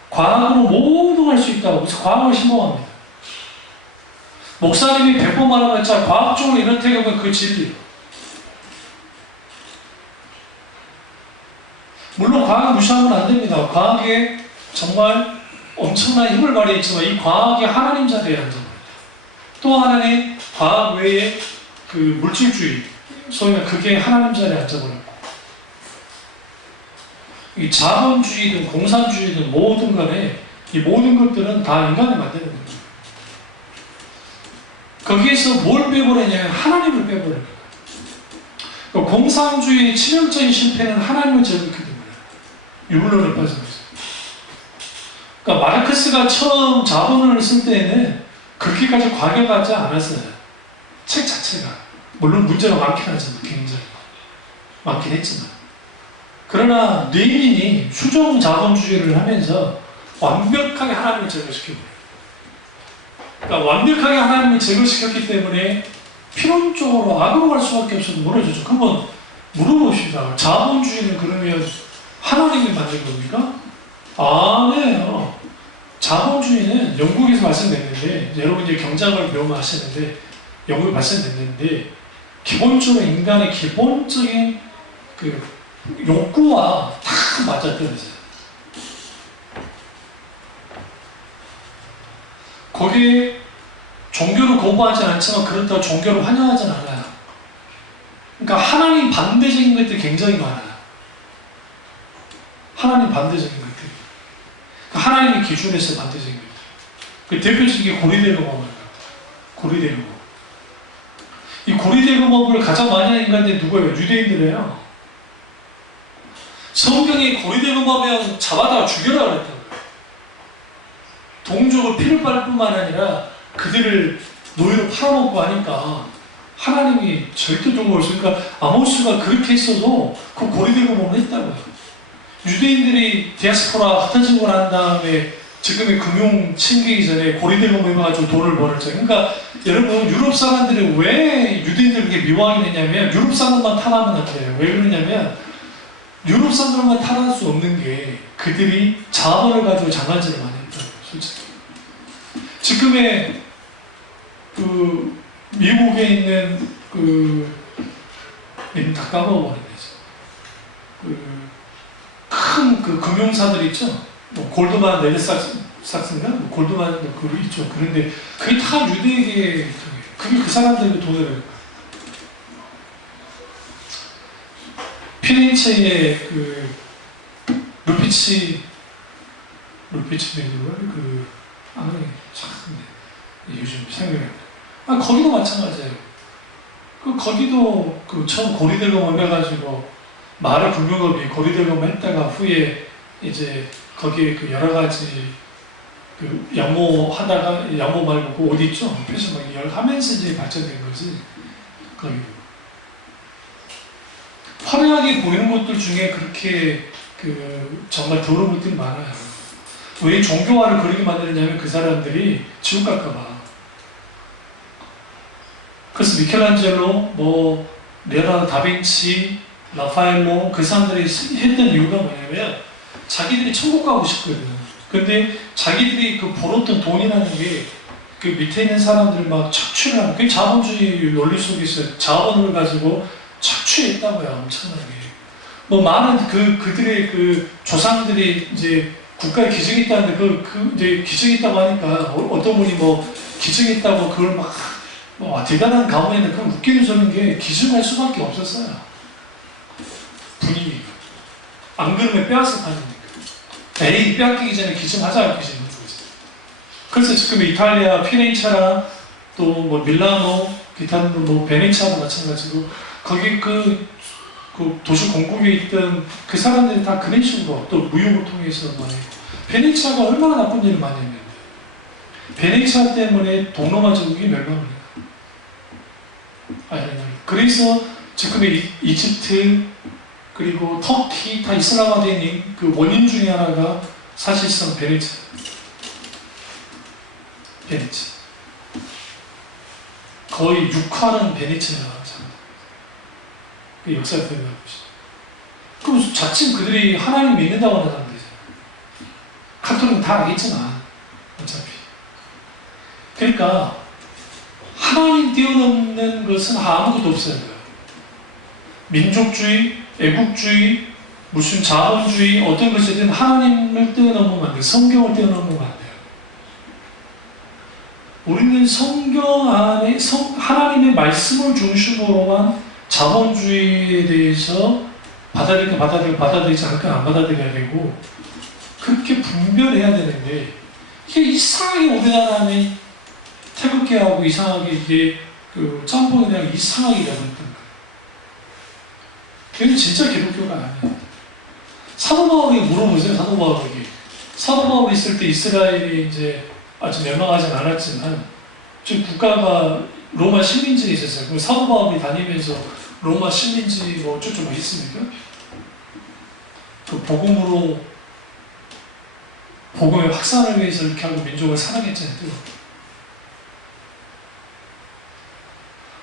과학으로 모든 걸 할 수 있다고. 그래서 과학을 심어갑니다. 목사님이 100번 말하겠자 과학적으로 이렇게 하면 그 진리예요. 물론 과학을 무시하면 안 됩니다. 과학에 정말 엄청난 힘을 발휘했지만 이 과학이 하나님 자리에 앉아버려요. 또 하나는 과학 외에 그 물질주의, 소위 말해 그게 하나님 자리에 앉아버렸고, 이 자본주의든 공산주의든 모든 간에 이 모든 것들은 다 인간이 만드는 겁니다. 거기에서 뭘 빼버리냐면 하나님을 빼버려요. 공산주의의 치명적인 실패는 하나님을 제거했기 때문에 유물론에 빠진 거죠. 그러니까 마르크스가 처음 자본론을 쓸 때에는 그렇게까지 과격하지 않았어요. 책 자체가. 물론 문제가 많긴 하지만 굉장히 많긴 했지만. 그러나 레닌이 수정 자본주의를 하면서 완벽하게 하나님을 제거시켜버려요. 그러니까 완벽하게 하나님을 제거시켰기 때문에 필연적으로 악으로 갈 수밖에 없어서 무너졌죠. 그러면 물어봅시다. 자본주의는 그러면 하나님이 만든 겁니까? 아니에요. 자본주의는 영국에서 발생됐는데, 여러분 이제 경제학을 배우면 아시는데, 영국에 발생됐는데, 기본적으로 인간의 기본적인 그 욕구와 다 맞아떨어져요. 거기에 종교를 거부하진 않지만 그렇다고 종교를 환영하진 않아요. 그러니까 하나님 반대적인 것들이 굉장히 많아요. 하나님 반대적인 것들. 그러니까 하나님의 기준에서 반대적인 것들. 그 대표적인 게 고리대금업입니다. 고리대금업. 이 고리대금업을 가장 많이 하는 인간들이 누구예요? 유대인들이에요. 성경이 고리대금업이면 잡아다가 죽여라 그랬다는 거예요. 동족을 피를 빨 뿐만 아니라 그들을 노예로 팔아먹고 하니까 하나님이 절대적으로 그러니까 아모스가 그렇게 했어도 그 고리대금업을 했다고요. 유대인들이 디아스포라 흩어지고 난 다음에 지금의 금융 챙기기 전에 고리대금업 해가지고 돈을 벌었죠. 그러니까 여러분 유럽 사람들이 왜 유대인들을 그렇게 미워하게 되냐면 유럽 사람만 탓하면 안 돼요. 왜 그러냐면 유럽 사람들만 탓할 수 없는 게 그들이 자본을 가지고 장난질을 많이 했다고요. 솔직히. 지금의 그 미국에 있는 다 까먹어버린 거죠. 큰 그 금융사들 있죠. 뭐 골드만 넬삭스인가? 뭐 골드만 그 있죠. 그런데 그게 다 유대계 그게 그 사람들이 돈을 해요. 피렌체의 그 루피치 메뉴가 참 요즘 생각이 안 나. 거기도 마찬가지예요. 거기도 처음 고리대금업 해가지고 말의 불명업이 고리대금업 했다가 후에 이제 거기에 그 여러 가지 그 양모하다가 양모 말고 그 옷 있죠? 패션 막 하면서 이제 발전된 거지. 거기도. 화려하게 보이는 것들 중에 그렇게 정말 더러운 것들이 많아요. 왜 종교화를 그렇게 만드느냐면 그 사람들이 지옥 갈까봐. 그래서 미켈란젤로, 레오나르도 다빈치, 라파엘로 그 사람들이 했던 이유가 뭐냐면 자기들이 천국 가고 싶거든. 근데 자기들이 그 벌었던 돈이라는 게 그 밑에 있는 사람들을 막 착취를 하는, 그게 자본주의 논리 속에서 자본을 가지고 착취했다고요, 엄청나게. 많은 그들의 그 조상들이 이제 국가에 기증이 있다는데 이제 기증이 있다고 하니까 어떤 분이 기증이 있다고 그걸 대단한 가문인데 그건 웃기는 점인 게 기증할 수밖에 없었어요. 분위기가. 안 그러면 빼앗아 파니까. 에이, 빼앗기기 전에 기증하자, 기증하는 거지. 그래서 지금 이탈리아 피렌체랑 또 밀라노, 기타 베네치아도 마찬가지고 거기 그 도시 공국에 있던 그 사람들이 다 그런 식으로 또 무역을 통해서 많이 베네치아가 얼마나 나쁜 일을 많이 했는데 베네치아 때문에 동로마 제국이 멸망을 해요. 그래서 지금의 이집트 그리고 터키 다 이슬람화된 그 원인 중에 하나가 사실상 베네치아. 거의 6화는 베네치아잖아요. 그 역사를 배우는 것이죠. 그럼 자칫 그들이 하나님 믿는다고 하는 사람들이잖아요. 카톨릭은 다 알겠지만 어차피. 그러니까 하나님 뛰어넘는 것은 아무것도 없어요. 민족주의, 애국주의, 무슨 자본주의 어떤 것이든 하나님을 뛰어넘으면 안 돼요. 성경을 뛰어넘으면 안 돼요. 우리는 성경 안에 하나님의 말씀을 중심으로만 자본주의에 대해서 받아들이지 않을까 안 받아들여야 되고 그렇게 분별해야 되는데 이게 이상하게 우리나라 안에 태극기하고 이상하게 이게 그 짬뽕이랑 이상하게 되었던 거예요. 이게 진짜 기독교가 아니에요. 사도 바울에게 물어보세요. 사도 바울에게. 사도 바울이 있을 때 이스라엘이 이제 아직 멸망하진 않았지만 지금 국가가 로마 식민지에 있었어요. 그럼 사도 바울이 다니면서 로마 식민지 뭐 어쩌고 뭐 있습니까? 그 복음의 확산을 위해서 이렇게 하고 민족을 사랑했잖아요.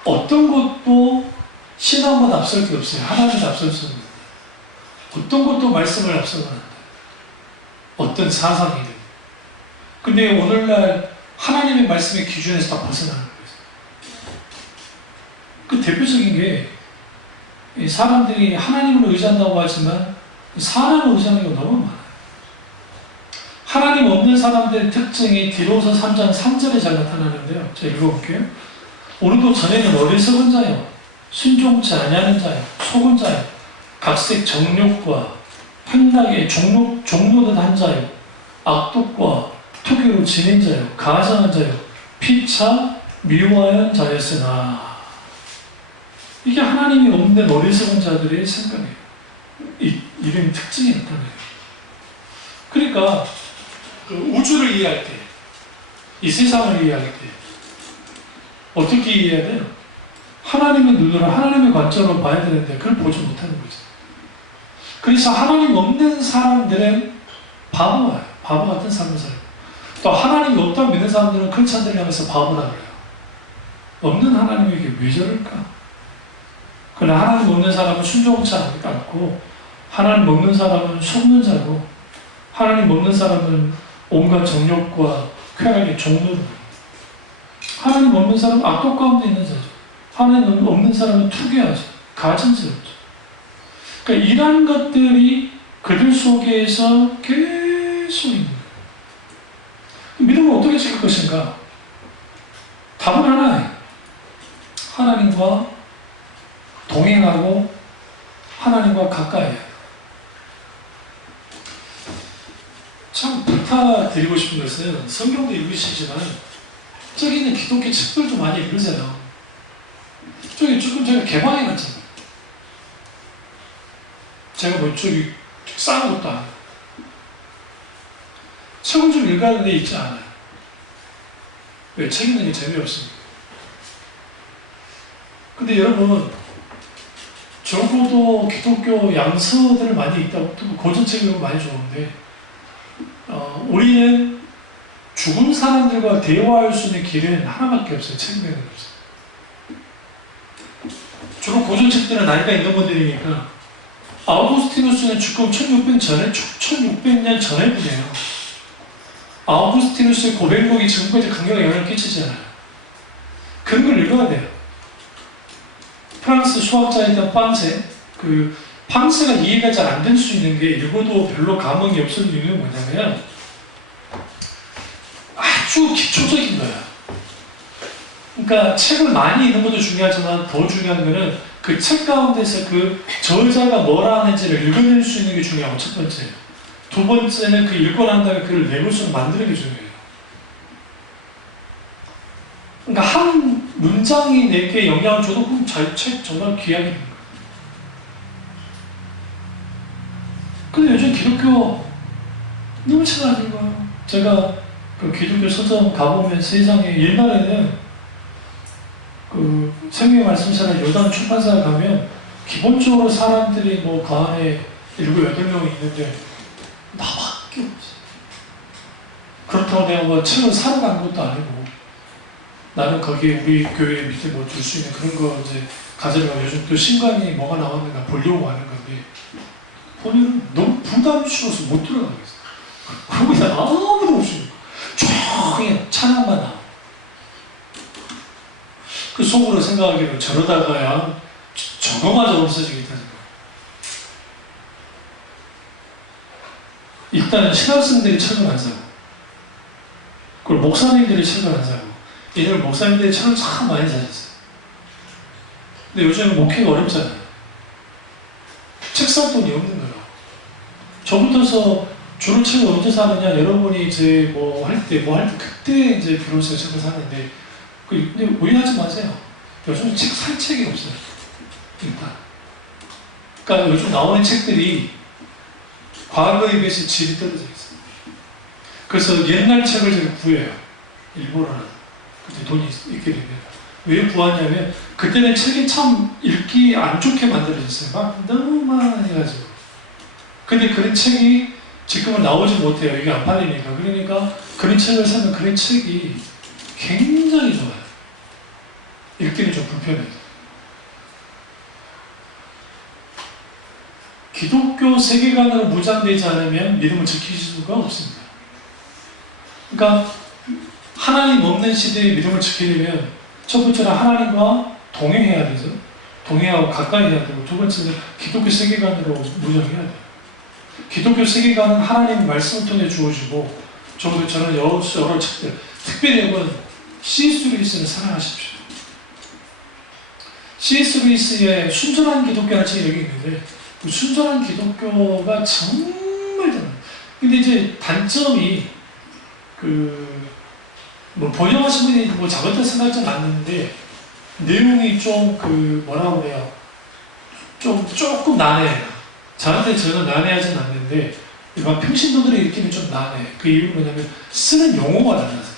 어떤 것도 신앙보다 앞설 게 없어요. 하나님보다 앞설 수 없는. 어떤 것도 말씀을 앞서면 안 돼요. 어떤 사상이든. 근데 오늘날 하나님의 말씀의 기준에서 다 벗어나는 거예요. 그 대표적인 게 사람들이 하나님을 의지한다고 하지만 사람을 의지하는 경우가 너무 많아요. 하나님 없는 사람들의 특징이 디도서 3장 3절에 잘 나타나는데요. 제가 읽어볼게요. 우리도 전에는 어리석은 자요, 순종치 아니하는 자요, 속은 자요, 각색 정욕과 횡락의 종로는 한 자요, 악독과 투기로 지낸 자요, 가증한 자요, 피차 미워하는 자였으나. 이게 하나님이 없는 어리석은 자들의 생각이에요. 이런 특징이 나타나요. 그러니까 그 우주를 이해할 때, 이 세상을 이해할 때 어떻게 이해해야 돼요? 하나님의 눈으로 하나님의 관점으로 봐야 되는데 그걸 보지 못하는 거죠. 그래서 하나님 없는 사람들은 바보예요. 바보 같은 삶을 살아요. 또 하나님이 없다고 믿는 사람들은 크리스찬들을 향해서 바보라 그래요. 없는 하나님에게 왜 저럴까? 그러나 하나님 없는 사람은 순종치 않고 하나님 없는 사람은 속는 자고 하나님 없는 사람은 온갖 정욕과 쾌락의 종로로 하나님 없는 사람은 악독 가운데 있는 자죠. 하나님 없는 사람은 투기하죠. 가증스럽죠. 그러니까 이러한 것들이 그들 속에서 계속 있는 거예요. 믿음을 어떻게 지킬 것인가? 답은 하나예요. 하나님과 동행하고 하나님과 가까이 해요. 참 부탁드리고 싶은 것은 성경도 읽으시지만 저기 있는 기독교 책들도 많이 읽으세요. 저기 조금 제가 개방해놨잖아요. 제가 뭐 저기 싸는 것도 아니에요. 책을 좀 읽어야 돼 있지 않아요. 왜? 책 읽는 게 재미없습니다. 근데 여러분 적어도 기독교 양서들을 많이 읽다고 고전책을 많이 좋은데 우리는 죽은 사람들과 대화할 수 있는 길은 하나밖에 없어요. 책 읽는 게 없어요. 주로 고전책들은 나이가 있는 분들이니까 아우구스티누스는 죽음 1600년 전에 분이에요. 아우구스티누스의 고백록이 지금까지 강력한 영향을 끼치잖아요. 그런 걸 읽어야 돼요. 프랑스 수학자였던 팡세가 이해가 잘 안 될 수 있는 게 읽어도 별로 감흥이 없을 이유는 뭐냐면 아주 기초적인 거야. 그러니까 책을 많이 읽는 것도 중요하지만 더 중요한 거는 그 책 가운데서 그 저자가 뭐라 하는지를 읽어낼 수 있는 게 중요하고 첫 번째. 두 번째는 그 읽고 난 다음에 그를 내 것으로 만드는 게 중요해요. 그러니까 한 문장이 내게 영향을 줘도 그럼 책 정말 귀하게 되는 거예요. 근데 요즘 기독교 너무 책 안 읽어요. 제가 그 기독교 서점 가보면 세상에 옛날에는 그 생명의 말씀사는 요단 출판사에 가면 기본적으로 사람들이 뭐 그 안에 7, 8명이 있는데 나밖에 없지. 그렇다고 내가 뭐 책을 사러 간 것도 아니고 나는 거기에 우리 교회 밑에 뭐 줄 수 있는 그런 거 이제 가져가고 요즘 또 신간이 뭐가 나왔는가 보려고 하는 건데 본인은 너무 부담스러워서 못 들어가겠어. 거기다 아무도 없으니까 조용히 찬양만 나와. 그 속으로 생각하기로 저러다가야 저거마저 없어지겠다 생각. 일단 신학생들이 책을 안 사고 그리고 목사님들이 책을 안 사고 예전에 목사님들이 책을 참 많이 사셨어요. 근데 요즘은 목회가 어렵잖아요. 책 살 돈이 없는 거라. 저부터서 주로 책을 언제 사느냐, 여러분이 이제 뭐 할 때 그때 이제 비로소 책을 사는데 근데 오해하지 마세요. 요즘 책 살 책이 없어요. 일단. 그러니까 요즘 나오는 책들이 과거에 비해서 질이 떨어져 있어요. 그래서 옛날 책을 제가 구해요. 일본어라도. 그때 돈이 있게 되면. 왜 구하냐면 그때는 책이 참 읽기 안 좋게 만들어졌어요. 막 너무 많이 해가지고. 근데 그런 책이 지금은 나오지 못해요. 이게 안 팔리니까. 그러니까 그런 책을 사면 그런 책이 굉장히 좋아요. 읽기는 좀 불편해요. 기독교 세계관으로 무장되지 않으면 믿음을 지킬 수가 없습니다. 그러니까 하나님 없는 시대에 믿음을 지키려면 첫 번째는 하나님과 동행해야 되죠. 동행하고 가까이 해야 되고 두 번째는 기독교 세계관으로 무장해야 돼요. 기독교 세계관은 하나님의 말씀을 통해 주어지고 저는 여러 책들 특별히 여러분 C.S. 루이스를 사랑하십시오. C.S. 루이스의 순전한 기독교라는 책이 여기 있는데 그 순전한 기독교가 정말 좋아요. 근데 이제 단점이 뭐 번역하신 분이 뭐 잘못된 생각은 않는데 내용이 좀 뭐라고 그래요? 조금 난해해요. 저한테 저는 난해하진 않는데 일반 평신도들이 읽기는 좀 난해. 그 이유는 뭐냐면 쓰는 용어가 달라서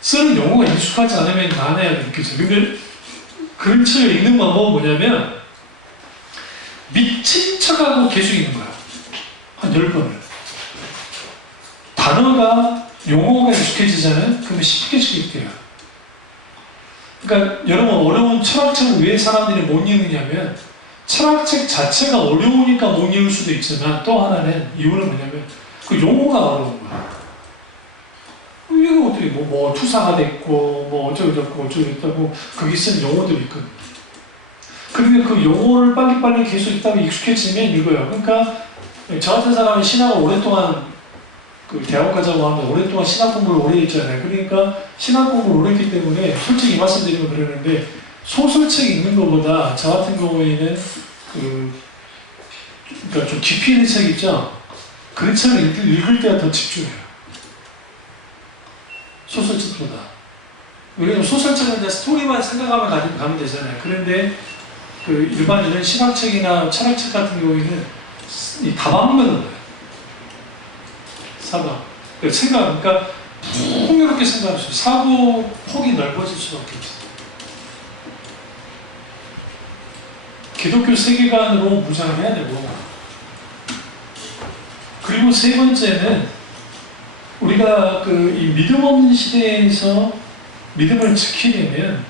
쓰는 용어가 익숙하지 않으면 난해하게 느껴져요. 근데 그런 책을 읽는 방법은 뭐냐면 미친 척하고 계속 읽는 거야. 한 10번을. 단어가 용어가 익숙해지잖아요. 그러면 쉽게 읽게요. 그러니까 여러분 어려운 철학책을 왜 사람들이 못 읽느냐면 철학책 자체가 어려우니까 못 읽을 수도 있지만 또 하나는 이유는 뭐냐면 그 용어가 어려운 거야. 이거 어떻게 뭐 투사가 됐고 뭐 어쩌고 있다고 거기 쓰는 용어들이 있거든요. 그러니까 그 용어를 빨리빨리 계속 있다가 익숙해지면 읽어요. 그러니까 저 같은 사람은 신학을 오랫동안 대학 가자고 하면 오랫동안 신학 공부를 오래 했잖아요. 그러니까 신학 공부를 오래 했기 때문에 솔직히 이 말씀 드리면 그러는데 소설책 읽는 것보다 저 같은 경우에는 그러니까 좀 깊이 있는 책 있죠? 그런 책을 읽을 때가 더 집중해요. 소설책보다. 왜냐면 소설책은 이제 스토리만 생각하면 가면 되잖아요. 그런데 일반인은 신학책이나 철학책 같은 경우에는 이 다방면을 봐요. 사방. 그러니까 풍요롭게 생각할 수 있어요. 사고 폭이 넓어질 수밖에 없어요. 기독교 세계관으로 무장을 해야 되고 그리고 세 번째는 우리가 이 믿음 없는 시대에서 믿음을 지키려면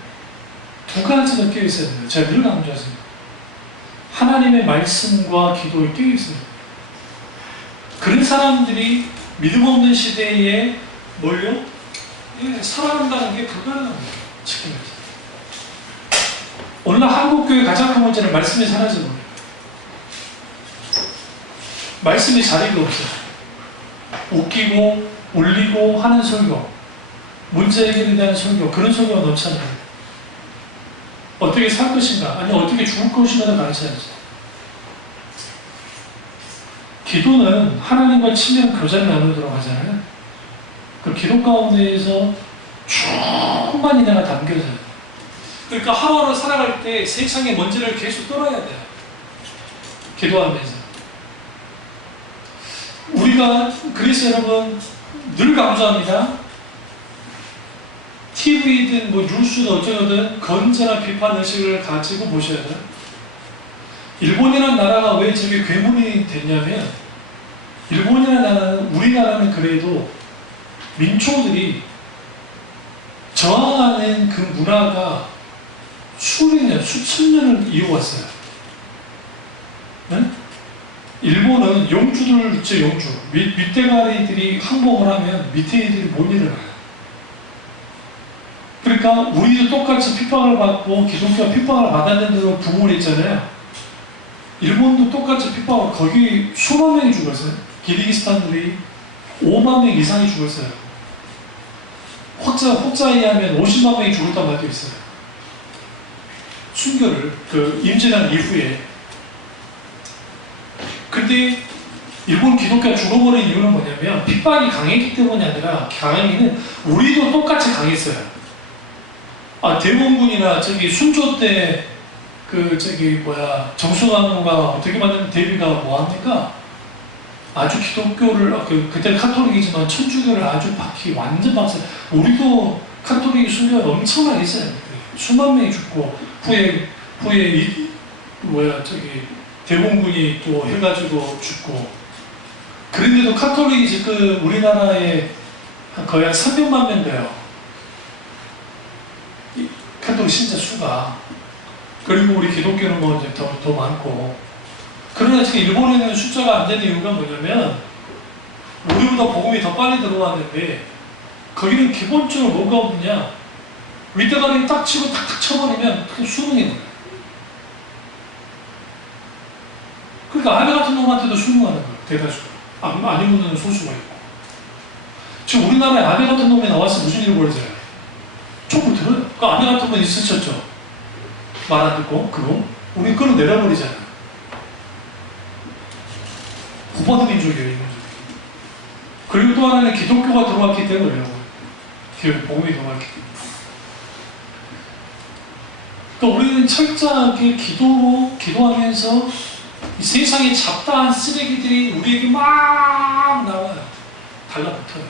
두 가지가 끼어 있어야 돼요. 제가 늘 강조하습니다. 하나님의 말씀과 기도에 끼어 있어야 돼요. 그런 사람들이 믿음 없는 시대에 뭘요? 살아간다는 게 불가능합니다. 지키면서. 오늘날 한국교회 가장 큰 문제는 말씀이 사라진 거예요. 말씀이 자리가 없어요. 웃기고 울리고 하는 설교, 문제 해결에 대한 설교, 그런 설교가 넘쳐나요. 어떻게 살 것인가, 아니 어떻게 죽을 것인가를 가르쳐야지. 기도는 하나님과 친밀한 교제를 나누도록 하잖아요. 그 기도 가운데에서 충만히 내가 담겨져요. 그러니까 하루하루 살아갈 때 세상의 먼지를 계속 떨어야 돼요. 기도하면서. 우리가 그래서 여러분 늘 강조합니다. TV든 뭐 뉴스든 어쩌든 건전한 비판 의식을 가지고 보셔야 돼요. 일본이라는 나라가 왜 저게 괴물이 됐냐면, 일본이라는 나라는, 우리나라는 그래도 민초들이 저항하는 그 문화가 수백 년, 수천 년을 이어왔어요. 네? 일본은 영주들 있죠, 영주. 밑대가리들이 항복을 하면 밑에 애들이 못 일어나요. 그러니까 우리도 똑같이 핍박을 받고 기독교가 핍박을 받았는 대로 부흥을 했잖아요. 일본도 똑같이 핍박을, 거기 수만 명이 죽었어요. 기르기스탄들이 5만 명 이상이 죽었어요. 혹자에 하면 50만 명이 죽었다는 말도 있어요. 순교를, 임진왜란 이후에. 근데 일본 기독교가 죽어버린 이유는 뭐냐면, 핍박이 강했기 때문이 아니라, 강하기는 우리도 똑같이 강했어요. 대원군이나 순조 때 정수강과 어떻게 만든 대비가 뭐합니까? 아주 기독교를, 그때 카톨릭이지만 천주교를 아주 완전 박살. 우리도 카톨릭 순교가 엄청나게 했어요. 수만 명이 죽고, 후에 대공군이 또 해가지고 죽고. 그런데도 카톨릭이 우리나라에 거의 한 300만 명 돼요. 카톨릭 신자 수가. 그리고 우리 기독교는 뭐 이제 더 많고. 그러나 지금 일본에는 숫자가 안 되는 이유가 뭐냐면, 우리보다 복음이 더 빨리 들어왔는데, 거기는 기본적으로 뭐가 없느냐, 윗대가리 딱 치고 탁탁 쳐버리면 그게 수능인 거예요. 그러니까 아베 같은 놈한테도 수능하는 거예요, 대다수가. 아니면은 소수가 있고. 지금 우리나라에 아베 같은 놈이 나와서 무슨 일이 벌어져요? 촉을 들어요. 그 아베 같은 분 있으셨죠? 말 안 듣고, 그거? 우리 그걸 내려버리잖아요. 후보드민족이에요, 이민족이. 그리고 또 하나는 기독교가 들어왔기 때문에요. 복음이 들어왔기 때문에. 그러니까 우리는 철저하게 기도하면서 이 세상에 잡다한 쓰레기들이 우리에게 막 나와요. 달라붙어요.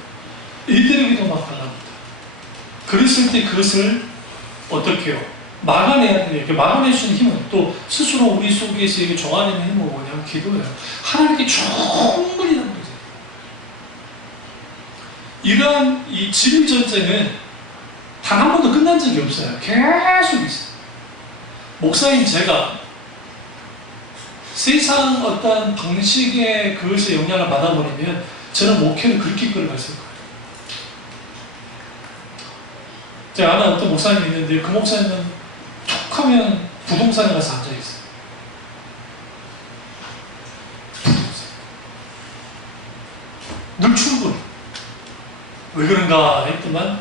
일들에게도 막 달라붙어요. 그랬을 때 그것을 어떻게 해요? 막아내야 돼요. 막아낼 수 있는 힘은 또 스스로 우리 속에서 이게 정하는 힘은 뭐냐면 기도예요. 하나님께 충분히 하는 거죠. 이러한 이 진리전쟁은 단 한 번도 끝난 적이 없어요. 계속 있어요. 목사인 제가 세상 어떤 방식의 그것에 영향을 받아버리면 저는 목회를 그렇게 끌어갔을 거예요. 제가 아는 어떤 목사님이 있는데 그 목사님은 툭 하면 부동산에 가서 앉아있어요. 늘 출근. 왜 그런가 했더만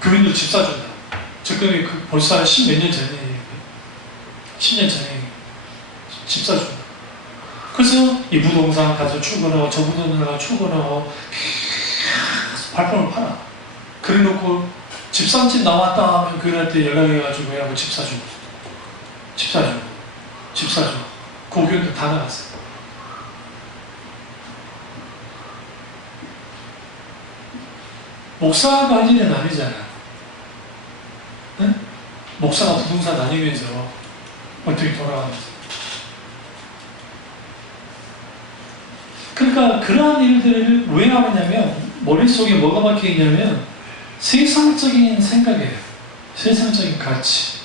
교인들 집 사준다. 접근이 벌써 한 10몇 년 전에 10년 전에 집 사준다. 그래서 이 부동산 가서 출근하고 저 부동산 가서 출근하고 발품을 팔아. 그래 놓고 집산집 나왔다 하면 교인한테 연락해가지고 해하고 집 사주고 집 사주고 집 사주고 그 교인들 다 나갔어요. 목사가 할 일은 아니잖아요. 네? 목사가 부동산 다니면서 어떻게 돌아가면서. 그러니까 그러한 일들을 왜 하느냐면 머릿속에 뭐가 박혀있냐면 세상적인 생각이에요. 세상적인 가치.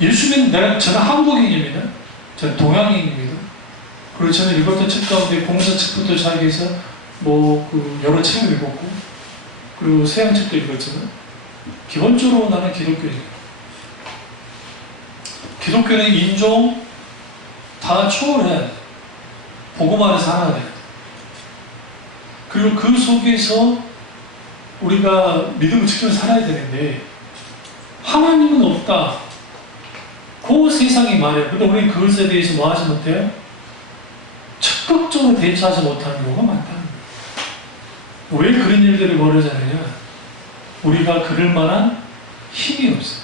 예수님은 저는 한국인입니다. 저는 동양인입니다. 그리고 저는 읽었던 책 가운데 공사책부터 시작해서 여러 책을 읽었고 그리고 서양책도 읽었지만 기본적으로 나는 기독교인이에요. 기독교는 인종 다 초월해야 돼. 복음 안에 살아야 돼. 그리고 그 속에서 우리가 믿음을 지키며 살아야 되는데 하나님은 없다. 그 세상이 말이에요. 근데 우리는 그것에 대해서 뭐 하지 못해요? 적극적으로 대처하지 못하는 경우가 많다는 거예요. 왜 그런 일들이 벌어지느냐? 우리가 그럴 만한 힘이 없어요.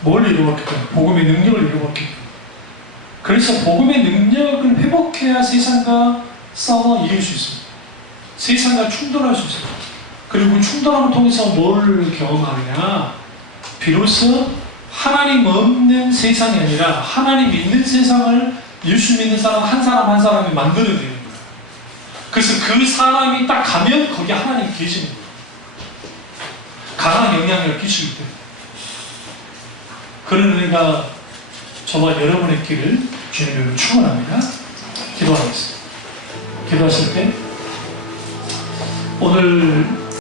뭘 잃어버렸기 때문에? 복음의 능력을 잃어버렸기 때문에. 그래서 복음의 능력을 회복해야 세상과 싸워 이길 수 있습니다. 세상과 충돌할 수 있습니다. 그리고 충돌함을 통해서 뭘 경험하느냐? 비로소 하나님 없는 세상이 아니라 하나님 있는 세상을 예수 믿는 사람 한 사람 한 사람이 만들어내는 거예요. 그래서 그 사람이 딱 가면 거기 하나님 계시는 거예요. 강한 영향력을 끼치기 때문에. 그런 은혜가 저와 여러분의 길을 주님으로 축원합니다. 기도하겠습니다. 기도하실 때 오늘